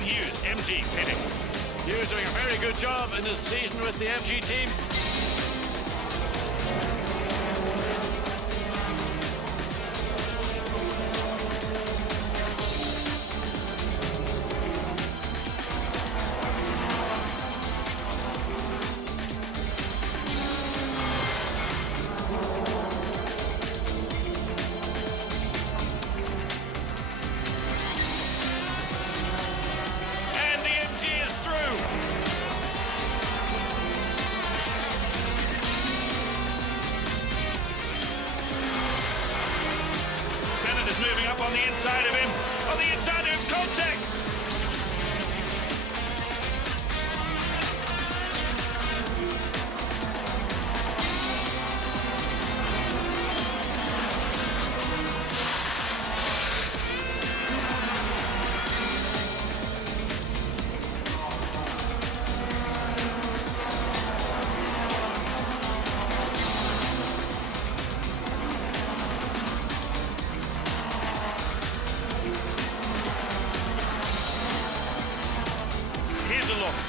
Hughes, MG pitting. Hughes doing a very good job in this season with the MG team. On the inside of him, contact!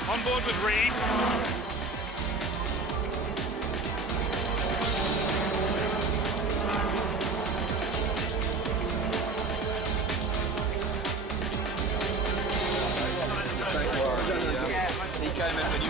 On board with Reed. He came in when you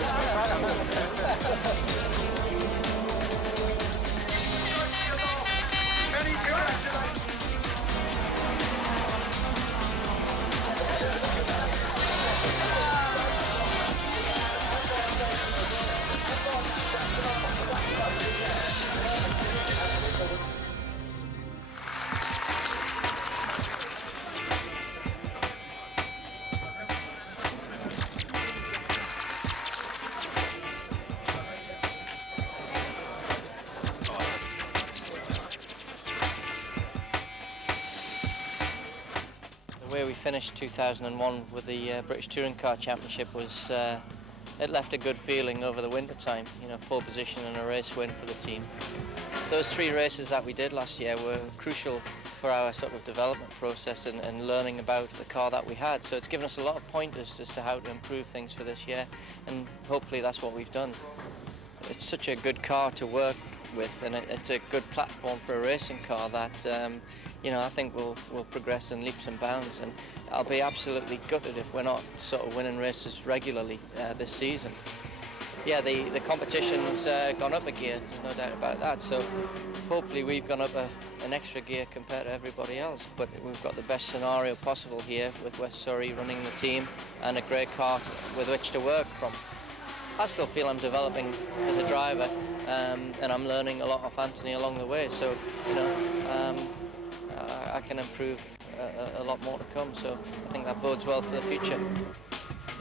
The way we finished 2001 with the British Touring Car Championship was it left a good feeling over the winter time. You know, pole position and a race win for the team. Those 3 races that we did last year were crucial for our sort of development process and learning about the car that we had. So it's given us a lot of pointers as to how to improve things for this year, and hopefully that's what we've done. It's such a good car to work with, and it's a good platform for a racing car that you know, I think we'll progress in leaps and bounds, and I'll be absolutely gutted if we're not sort of winning races regularly this season. Yeah, the competition's gone up a gear, there's no doubt about that, so hopefully we've gone up an extra gear compared to everybody else, but we've got the best scenario possible here with West Surrey running the team and a great car with which to work from. I still feel I'm developing as a driver, and I'm learning a lot off Anthony along the way, so you know, I can improve a lot more to come, so I think that bodes well for the future.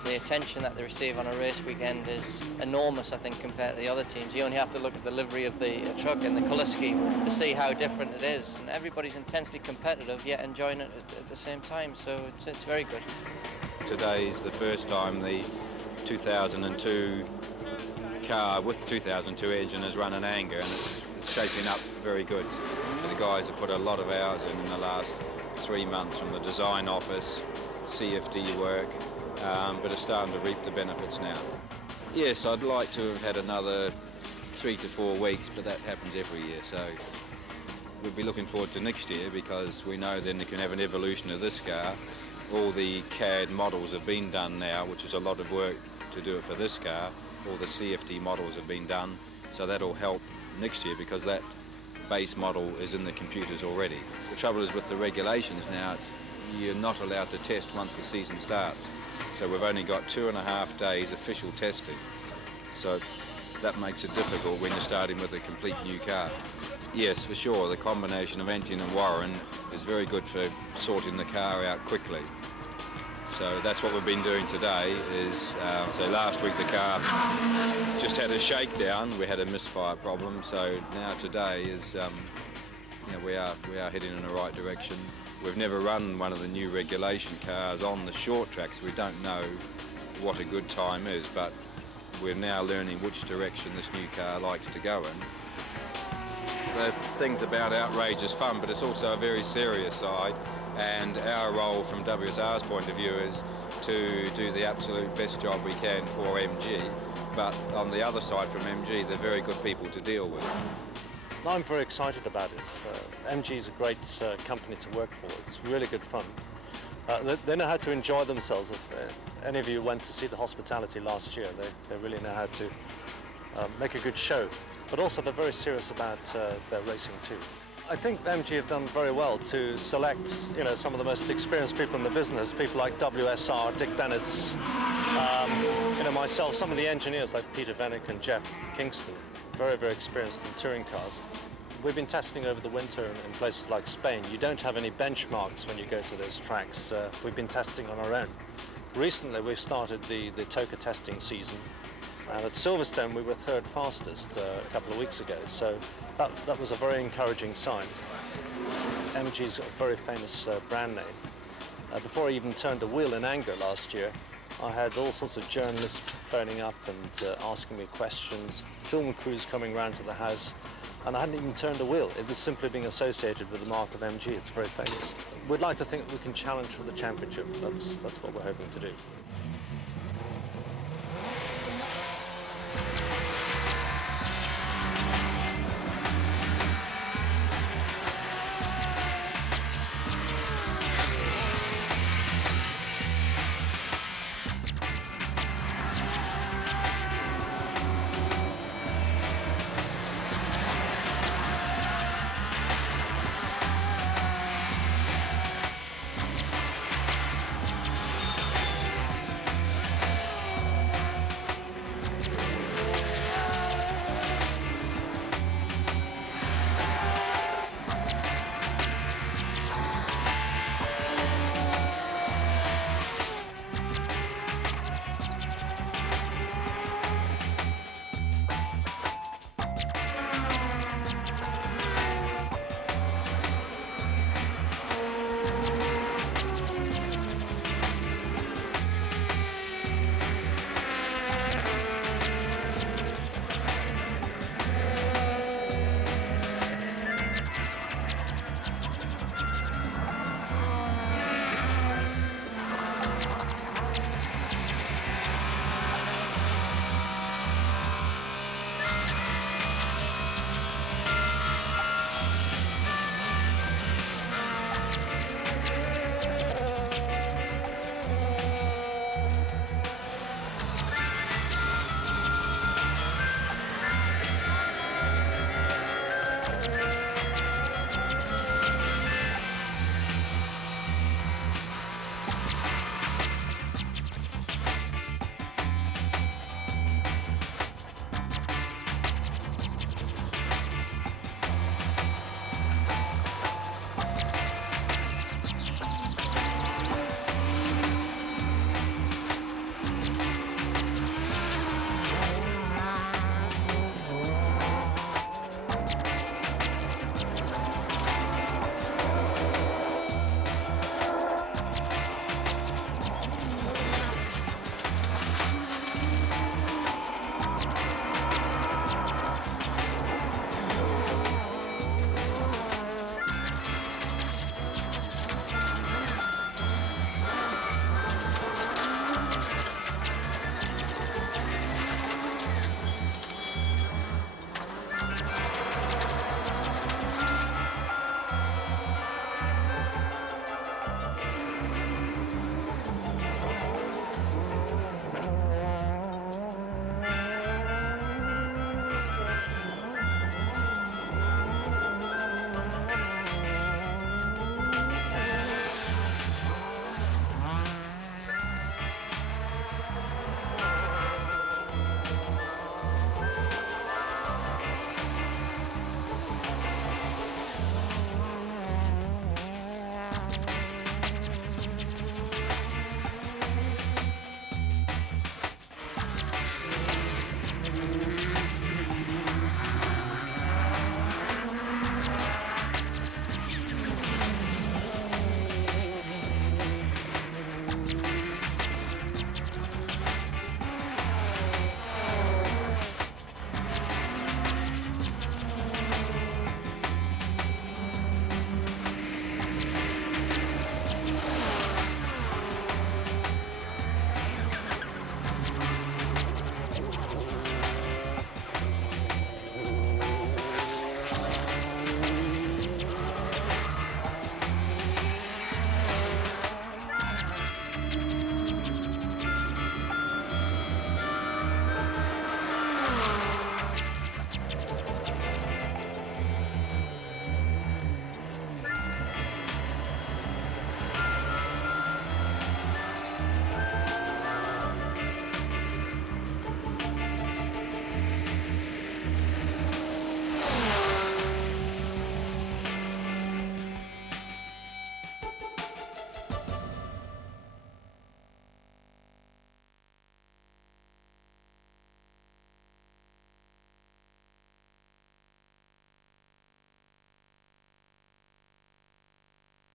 The attention that they receive on a race weekend is enormous, I think, compared to the other teams. You only have to look at the livery of the truck and the colour scheme to see how different it is. And everybody's intensely competitive, yet enjoying it at the same time, so it's very good. Today's the first time the 2002 car with the 2002 engine has run an anger, and it's shaping up very good. The guys have put a lot of hours in the last 3 months from the design office, CFD work, but it's starting to reap the benefits now. Yes, I'd like to have had another 3 to 4 weeks, but that happens every year, so we'll be looking forward to next year because we know then you can have an evolution of this car. All the CAD models have been done now, which is a lot of work to do it for this car. All the CFD models have been done, so that'll help next year because that base model is in the computers already. The trouble is with the regulations now, you're not allowed to test once the season starts. So we've only got 2.5 days official testing. So that makes it difficult when you're starting with a complete new car. Yes, for sure, the combination of Anthony and Warren is very good for sorting the car out quickly. So that's what we've been doing today is, so last week the car just had a shakedown, we had a misfire problem, so now today is, we are heading in the right direction. We've never run one of the new regulation cars on the short tracks, so we don't know what a good time is, but we're now learning which direction this new car likes to go in. the things about outrageous fun, but it's also a very serious side, and our role from WSR's point of view is to do the absolute best job we can for MG, but on the other side from MG, they're very good people to deal with. I'm very excited about it. MG is a great company to work for. It's really good fun. They know how to enjoy themselves. If any of you went to see the hospitality last year, they really know how to make a good show. But also they're very serious about their racing too. I think MG have done very well to select, you know, some of the most experienced people in the business, people like WSR, Dick Bennett's, you know, myself, some of the engineers like Peter Vennick and Jeff Kingston, very, very experienced in touring cars. We've been testing over the winter in places like Spain. You don't have any benchmarks when you go to those tracks. We've been testing on our own. Recently, we've started the toca testing season. And at Silverstone, we were third fastest a couple of weeks ago, so that was a very encouraging sign. MG's a very famous brand name. Before I even turned a wheel in anger last year, I had all sorts of journalists phoning up and asking me questions, film crews coming round to the house, and I hadn't even turned a wheel. It was simply being associated with the mark of MG. It's very famous. We'd like to think we can challenge for the championship. That's what we're hoping to do.